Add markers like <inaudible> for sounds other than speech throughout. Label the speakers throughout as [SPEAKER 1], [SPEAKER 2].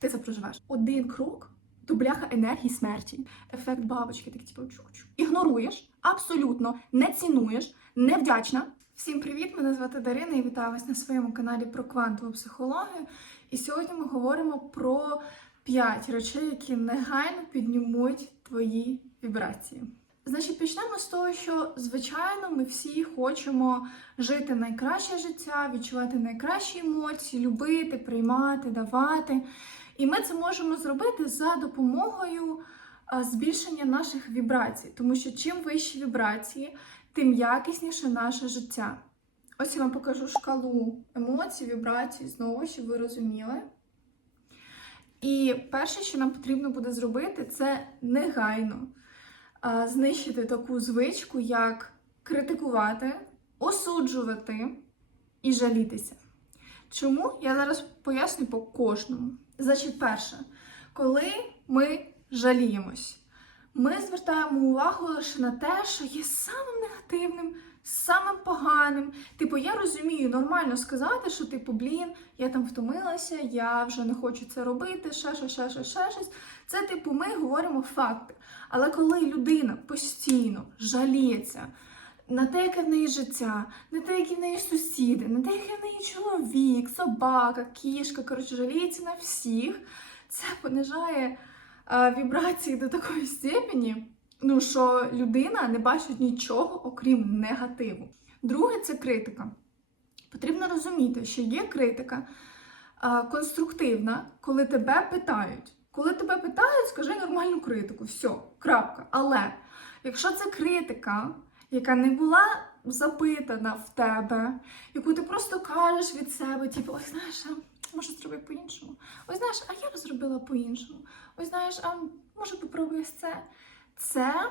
[SPEAKER 1] ти це проживеш. Один крок до бляха енергії смерті. Ефект бабочки, так типу чук-чук. Ігноруєш, абсолютно не цінуєш, невдячна. Всім привіт! Мене звати Дарина і вітаю вас на своєму каналі про квантову психологію. І сьогодні ми говоримо про п'ять речей, які негайно піднімуть твої вібрації. Значить, почнемо з того, що звичайно ми всі хочемо жити найкраще життя, відчувати найкращі емоції, любити, приймати, давати. І ми це можемо зробити за допомогою збільшення наших вібрацій, тому що чим вищі вібрації, тим якісніше наше життя. Ось я вам покажу шкалу емоцій, вібрацій, знову, щоб ви розуміли. І перше, що нам потрібно буде зробити, це негайно знищити таку звичку, як критикувати, осуджувати і жалітися. Чому? Я зараз поясню по кожному. Значить, перше, коли ми жаліємось, ми звертаємо увагу лише на те, що є самим негативним, самим поганим. Типу, я розумію, нормально сказати, що типу, блін, я там втомилася, я вже не хочу це робити, ще, ще, ще, ще, ще щось. Це, типу, ми говоримо факти. Але коли людина постійно жаліється на те, яке в неї життя, на те, які в неї сусіди, на те, який в неї чоловік, собака, кішка, коротше, жаліється на всіх, це понижає а, вібрації до такої степені, ну що людина не бачить нічого, окрім негативу. Друге це критика. Потрібно розуміти, що є критика а, конструктивна, коли тебе питають. Коли тебе питають, скажи нормальну критику, все, крапка. Але якщо це критика, яка не була запитана в тебе, яку ти просто кажеш від себе, типу, ой, знаєш, а може зроби по-іншому. Ой, знаєш, а я б зробила по-іншому. Ой, знаєш, а може попробуєш це. Це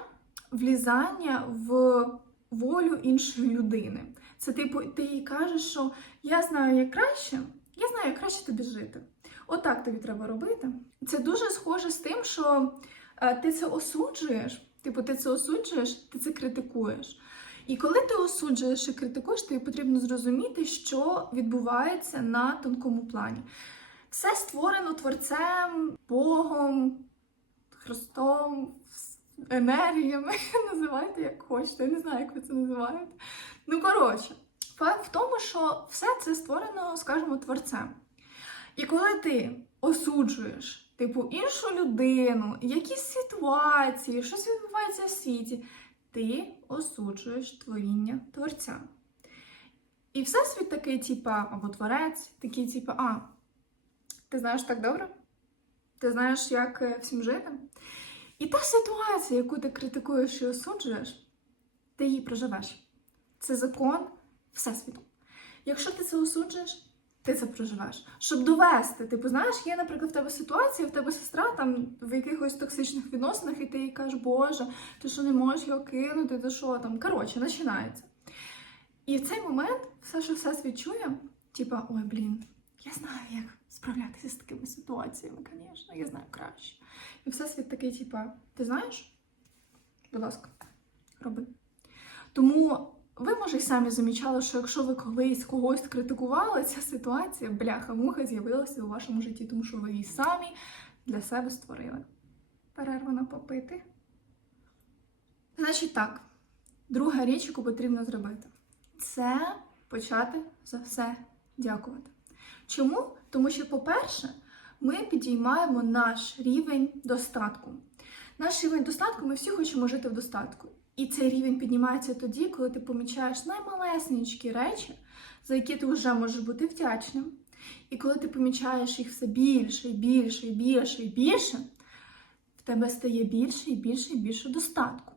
[SPEAKER 1] влізання в волю іншої людини. Це типу, ти їй кажеш, що я знаю, як краще, я знаю, як краще тобі жити. Отак тобі треба робити. Це дуже схоже з тим, що е, ти це осуджуєш. Типу, ти це осуджуєш, ти це критикуєш. І коли ти осуджуєш і критикуєш, тобі потрібно зрозуміти, що відбувається на тонкому плані. Все створено творцем, Богом, Христом, енергіями. <laughs> Називайте як хочете. Я не знаю, як ви це називаєте. Ну, коротше, факт в тому, що все це створено, скажімо, творцем. І коли ти осуджуєш, типу, іншу людину, якісь ситуації, щось відбувається в світі, ти осуджуєш творіння творця. І всесвіт такий, типа, або творець, такий, типа, а, ти знаєш так добре? Ти знаєш, як е, всім жити? І та ситуація, яку ти критикуєш і осуджуєш, ти її проживеш. Це закон Всесвіту. Якщо ти це осуджуєш, ти це проживеш. Щоб довести, типу, знаєш, є, наприклад, в тебе ситуація, в тебе сестра там в якихось токсичних відносинах, і ти їй кажеш, Боже, ти що не можеш його кинути, ти що там. Коротше, починається. І в цей момент все, що все свідчує, типа, ой, блін, я знаю, як справлятися з такими ситуаціями, звісно, я знаю краще. І всесвіт такий, типа, ти знаєш? Будь ласка, роби. Тому ви, може, й самі замічали, що якщо ви колись когось критикували, ця ситуація, бляха-муха, з'явилася у вашому житті, тому що ви її самі для себе створили. Перерву на попити. Значить так, друга річ, яку потрібно зробити, це почати за все дякувати. Чому? Тому що, по-перше, ми підіймаємо наш рівень достатку. Наш рівень достатку, ми всі хочемо жити в достатку. І цей рівень піднімається тоді, коли ти помічаєш наймалесенькі речі, за які ти вже можеш бути вдячним. І коли ти помічаєш їх все більше і більше і більше і більше, в тебе стає більше і більше і більше достатку.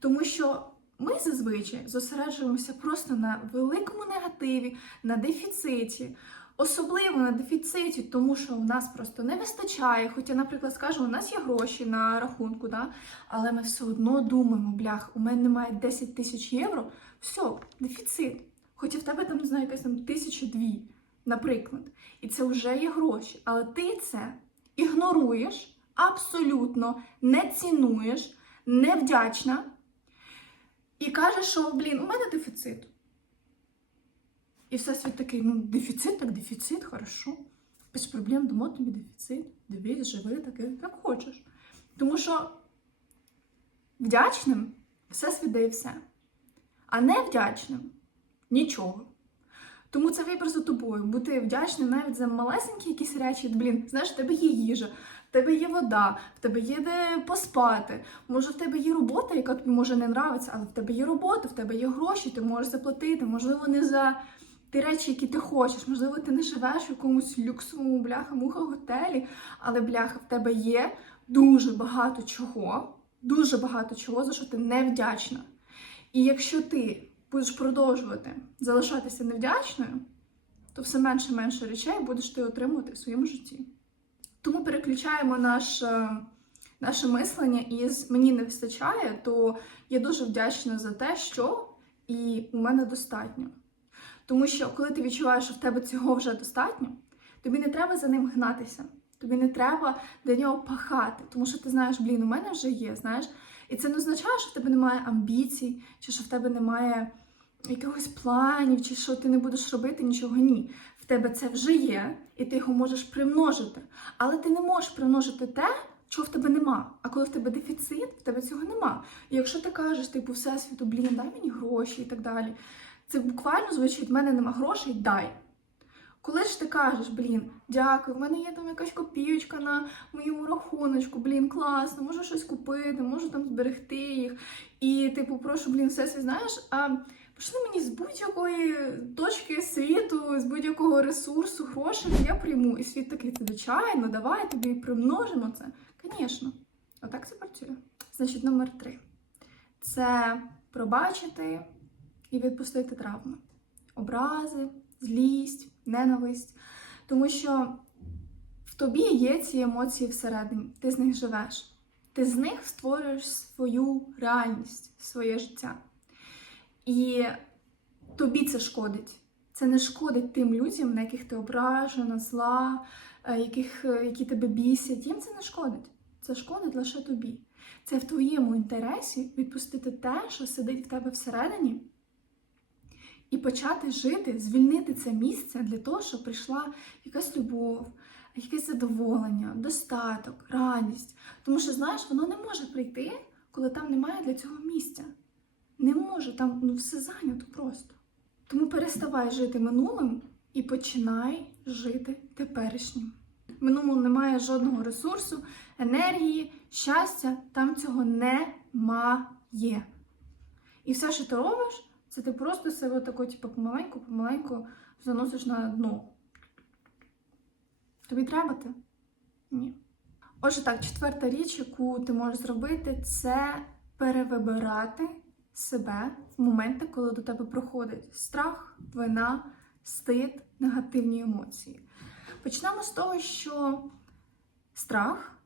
[SPEAKER 1] Тому що ми зазвичай зосереджуємося просто на великому негативі, на дефіциті. Особливо на дефіциті, тому що в нас просто не вистачає. Хоча, наприклад, скажемо, у нас є гроші на рахунку, да? але ми все одно думаємо, блях, у мене немає 10 тисяч євро, все, дефіцит. Хоча в тебе там, не знаю, якась там тисяча дві, наприклад. І це вже є гроші. Але ти це ігноруєш, абсолютно не цінуєш, невдячна і кажеш, що, блін, у мене дефіцит. І всесвіт такий, ну, дефіцит, так дефіцит, хорошо. Без проблем дамо тобі дефіцит, дивись, живи такий, як хочеш. Тому що вдячним все свідає все, а не вдячним нічого. Тому це вибір за тобою. Бути вдячним навіть за малесенькі якісь речі. Блін, знаєш, в тебе є їжа, в тебе є вода, в тебе є де поспати. Може, в тебе є робота, яка тобі може не нравиться, але в тебе є робота, в тебе є гроші, ти можеш заплатити. Можливо, не за ті речі, які ти хочеш. Можливо, ти не живеш в якомусь люксовому бляха-муха готелі, але бляха, в тебе є дуже багато чого, дуже багато чого, за що ти не вдячна. І якщо ти будеш продовжувати залишатися невдячною, то все менше і менше речей будеш ти отримувати в своєму житті. Тому переключаємо наш, наше мислення із мені не вистачає, то я дуже вдячна за те, що і у мене достатньо. Тому що коли ти відчуваєш, що в тебе цього вже достатньо, тобі не треба за ним гнатися. Тобі не треба для нього пахати, тому що ти знаєш, блін, у мене вже є, знаєш. І це не означає, що в тебе немає амбіцій, чи що в тебе немає якихось планів, чи що ти не будеш робити нічого. Ні. В тебе це вже є, і ти його можеш примножити. Але ти не можеш примножити те, чого в тебе нема. А коли в тебе дефіцит, в тебе цього нема. І якщо ти кажеш, типу, всесвіту, блін, дай мені гроші і так далі. Це буквально звучить: в мене нема грошей, дай. Коли ж ти кажеш, блін, дякую, в мене є там якась копійочка на моєму рахуночку, блін, класно, можу щось купити, можу там зберегти їх. І типу, прошу, блін, все знаєш, а пішли мені з будь-якої точки світу, з будь-якого ресурсу, грошей, я прийму. І світ такий, звичайно, давай тобі примножимо це. Звісно, отак це працює. Значить, номер три це пробачити і відпустити травми, образи, злість, ненависть. Тому що в тобі є ці емоції всередині, ти з них живеш. Ти з них створюєш свою реальність, своє життя. І тобі це шкодить. Це не шкодить тим людям, на яких ти ображена, зла, е, яких, е, які тебе бісять. Їм це не шкодить. Це шкодить лише тобі. Це в твоєму інтересі відпустити те, що сидить в тебе всередині, і почати жити, звільнити це місце для того, щоб прийшла якась любов, якесь задоволення, достаток, радість. Тому що, знаєш, воно не може прийти, коли там немає для цього місця. Не може, там ну, все зайнято просто. Тому переставай жити минулим і починай жити теперішнім. В минулому немає жодного ресурсу, енергії, щастя, там цього немає. І все, що ти робиш, це ти просто себе тако, типу, помаленьку, помаленьку заносиш на дно. Тобі треба те? Ні. Отже, так, четверта річ, яку ти можеш зробити, це перевибирати себе в моменти, коли до тебе проходить страх, вина, стид, негативні емоції. Почнемо з того, що страх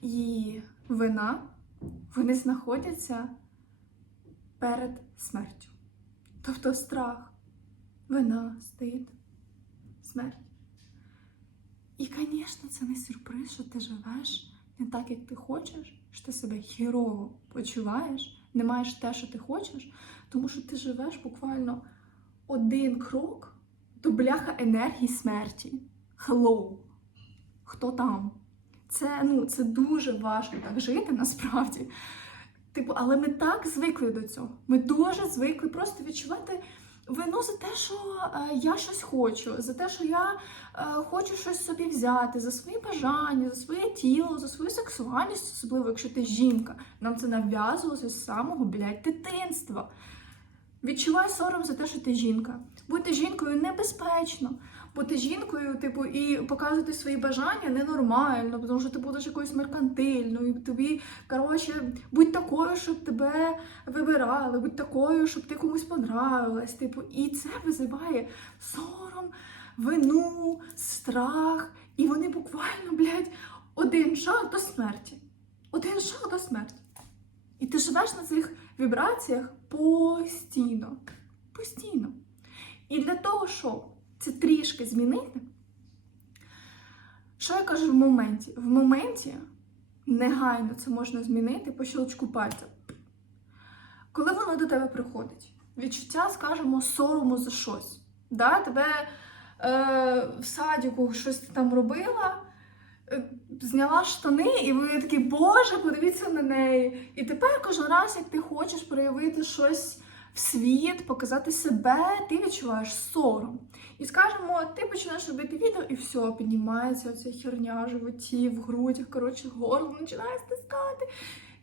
[SPEAKER 1] і вина вони знаходяться перед смертю. Тобто страх, вина, стид, смерть. І, звісно, це не сюрприз, що ти живеш не так, як ти хочеш, що ти себе хірово почуваєш, не маєш те, що ти хочеш, тому що ти живеш буквально один крок до бляха енергії смерті. Hello! Хто там? Це, ну, це дуже важко так жити насправді. Типу, але ми так звикли до цього. Ми дуже звикли просто відчувати вину за те, що е, я щось хочу, за те, що я е, хочу щось собі взяти, за свої бажання, за своє тіло, за свою сексуальність, особливо якщо ти жінка. Нам це нав'язувалося з самого блядь, дитинства. Відчувай сором за те, що ти жінка. Бути жінкою небезпечно. Бути жінкою, типу, і показувати свої бажання ненормально, тому що ти будеш якоюсь меркантильною, тобі, коротше, будь такою, щоб тебе вибирали, будь такою, щоб ти комусь понравилась. Типу, і це визиває сором, вину, страх. І вони буквально, блядь, один шаг до смерті. Один шаг до смерті. І ти живеш на цих вібраціях постійно. Постійно. І для того, щоб це трішки змінити, що я кажу в моменті? В моменті негайно це можна змінити по щелчку пальця. Коли воно до тебе приходить, відчуття, скажімо, сорому за щось. Да? Тебе е, в садіку щось ти там робила, е, зняла штани, і ви такі, Боже, подивіться на неї. І тепер кожен раз, як ти хочеш проявити щось в світ, показати себе, ти відчуваєш сором. І скажемо, ти починаєш робити відео, і все, піднімається оця херня в животі, в грудях, коротше, горло починає стискати.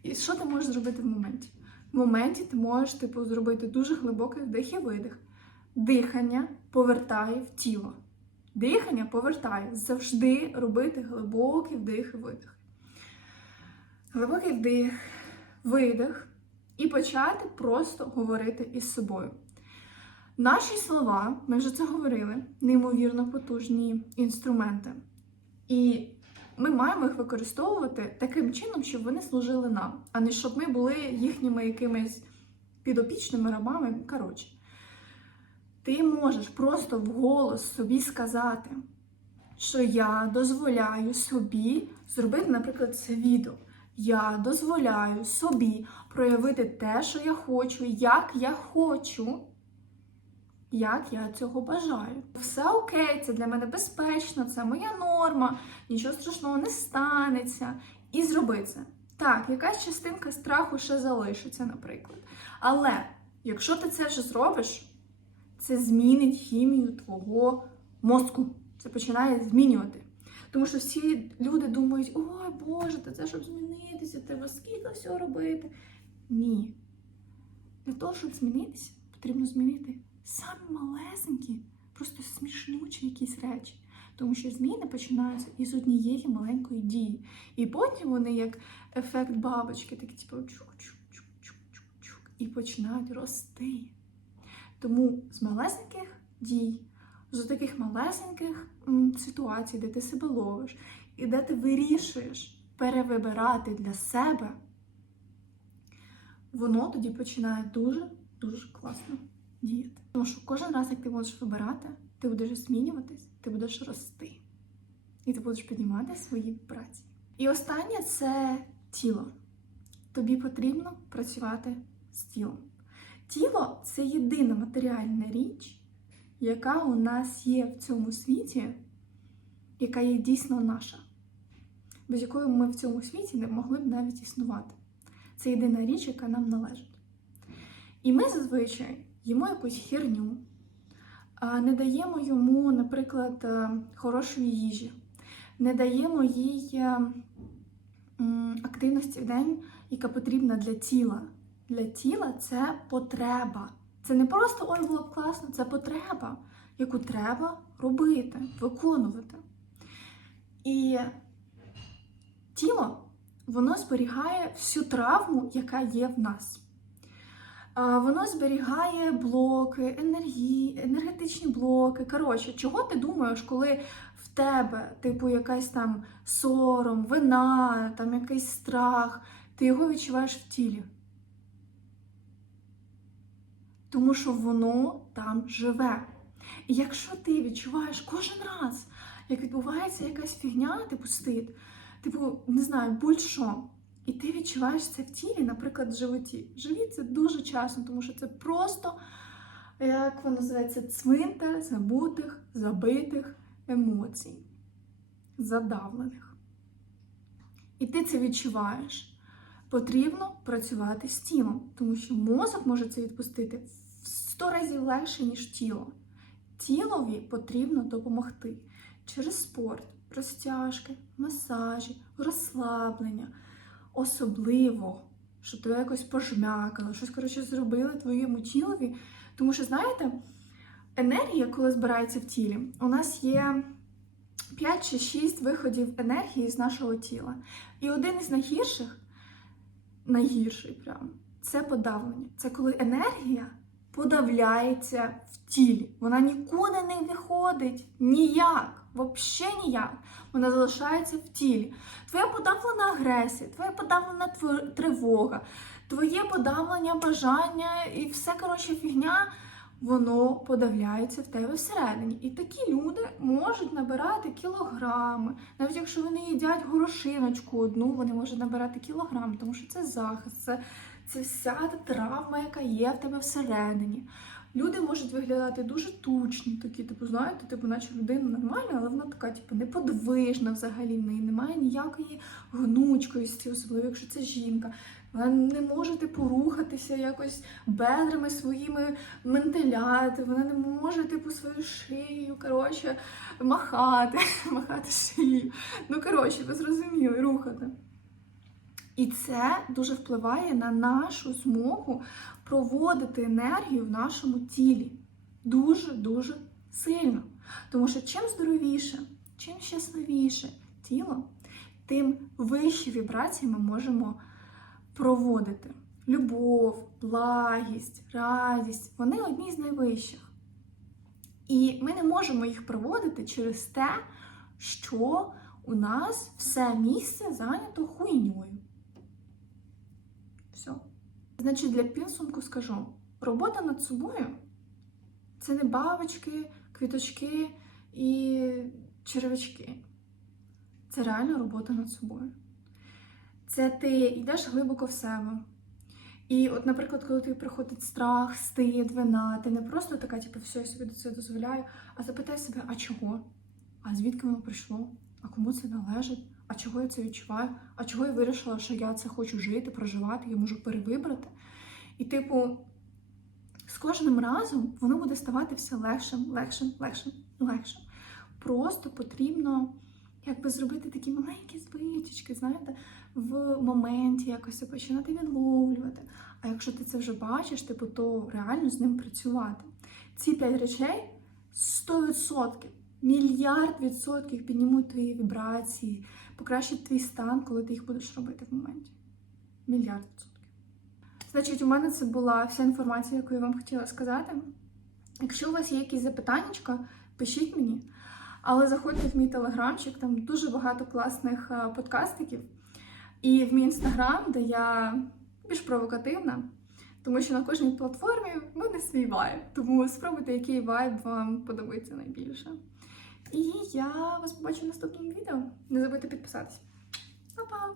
[SPEAKER 1] І що ти можеш зробити в моменті? В моменті ти можеш типу, зробити дуже глибокий вдих і видих. Дихання повертає в тіло. Дихання повертає. Завжди робити глибокий вдих і видих. Глибокий вдих, видих. І почати просто говорити із собою. Наші слова, ми вже це говорили, неймовірно потужні інструменти. І ми маємо їх використовувати таким чином, щоб вони служили нам, а не щоб ми були їхніми якимись підопічними рабами. Коротше, ти можеш просто вголос собі сказати, що я дозволяю собі зробити, наприклад, це відео. Я дозволяю собі проявити те, що я хочу, як я хочу, як я цього бажаю. Все окей, це для мене безпечно, це моя норма, нічого страшного не станеться. І зроби це. Так, якась частинка страху ще залишиться, наприклад. Але якщо ти це вже зробиш, це змінить хімію твого мозку. Це починає змінювати. Тому що всі люди думають, ой Боже, та це щоб змінитися, треба скільки всього робити. Ні. Для того, щоб змінитися, потрібно змінити самі малесенькі, просто смішнючі якісь речі. Тому що зміни починаються із однієї маленької дії. І потім вони, як ефект бабочки, такі типу чук-чук-чук-чук-чук, і починають рости. Тому з малесеньких дій, з таких малесеньких ситуацій, де ти себе ловиш, і де ти вирішуєш перевибирати для себе, воно тоді починає дуже-дуже класно діяти. Тому що кожен раз, як ти можеш вибирати, ти будеш змінюватись, ти будеш рости. І ти будеш піднімати свої праці. І останнє це тіло. Тобі потрібно працювати з тілом. Тіло це єдина матеріальна річ, яка у нас є в цьому світі, яка є дійсно наша, без якої ми в цьому світі не могли б навіть існувати. Це єдина річ, яка нам належить. І ми зазвичай їмо якусь херню, не даємо йому, наприклад, е, хорошої їжі, не даємо їй е, активності в день, яка потрібна для тіла. Для тіла це потреба. Це не просто ой, було б класно, це потреба, яку треба робити, виконувати. І тіло воно зберігає всю травму, яка є в нас. Воно зберігає блоки, енергії, енергетичні блоки. Коротше, чого ти думаєш, коли в тебе, типу, якась там сором, вина, там якийсь страх, ти його відчуваєш в тілі? Тому що воно там живе. І якщо ти відчуваєш кожен раз, як відбувається якась фігня, типу стид, типу, не знаю, будь-що, і ти відчуваєш це в тілі, наприклад, в животі. Живіт це дуже часто, тому що це просто, як воно називається, цвинтар забутих, забитих емоцій, задавлених. І ти це відчуваєш. Потрібно працювати з тілом, тому що мозок може це відпустити 100 разів легше, ніж тіло. Тілові потрібно допомогти через спорт, розтяжки, масажі, розслаблення. Особливо, щоб тебе якось пожмякало, щось коротше зробили твоєму тілові. Тому що, знаєте, енергія, коли збирається в тілі, у нас є 5 чи 6 виходів енергії з нашого тіла. І один із найгірших найгірший прям. Це подавлення. Це коли енергія подавляється в тілі. Вона нікуди не виходить ніяк, взагалі ніяк. Вона залишається в тілі. Твоя подавлена агресія, твоя подавлена тривога, твоє подавлення бажання і все коротше фігня. Воно подавляється в тебе всередині. І такі люди можуть набирати кілограми. Навіть якщо вони їдять горошиночку одну, вони можуть набирати кілограм, тому що це захист, це, це вся та травма, яка є в тебе всередині. Люди можуть виглядати дуже тучні, такі, типу, знаєте, типу, наче людина нормальна, але вона така, типу, неподвижна взагалі. В неї немає ніякої гнучкості, особливо якщо це жінка. Вона не може типу рухатися якось бедрами своїми ментиляти, вона не може типу свою шию, коротше, махати, <laughs> махати шиєю. Ну, коротше, ви зрозуміли, рухати. І це дуже впливає на нашу змогу проводити енергію в нашому тілі. Дуже-дуже сильно. Тому що чим здоровіше, чим щасливіше тіло, тим вищі вібрації ми можемо проводити. Любов, благість, радість вони одні з найвищих. І ми не можемо їх проводити через те, що у нас все місце зайнято хуйньою. Все. Значить, для підсумку скажу: робота над собою це не бабочки, квіточки і червячки. Це реальна робота над собою. Це ти йдеш глибоко в себе. І, от, наприклад, коли тобі приходить страх, стид, вина, ти не просто така, типу, все, я собі до цього дозволяю, а запитай себе, а чого? А звідки воно прийшло? А кому це належить? А чого я це відчуваю? А чого я вирішила, що я це хочу жити, проживати, я можу перевибрати? І, типу, з кожним разом воно буде ставати все легшим, легшим, легшим, легшим. Просто потрібно якби зробити такі маленькі звички, знаєте, в моменті якось починати відловлювати. А якщо ти це вже бачиш, типу, то реально з ним працювати. Ці п'ять речей 100%, мільярд відсотків піднімуть твої вібрації, покращать твій стан, коли ти їх будеш робити в моменті. Мільярд відсотків. Значить, у мене це була вся інформація, яку я вам хотіла сказати. Якщо у вас є якісь запитання, пишіть мені. Але заходьте в мій телеграмчик, там дуже багато класних е, подкастиків. І в мій інстаграм, де я більш провокативна, тому що на кожній платформі в мене свій вайб. Тому спробуйте, який вайб вам подобається найбільше. І я вас побачу в наступному відео. Не забудьте підписатися. Па-па!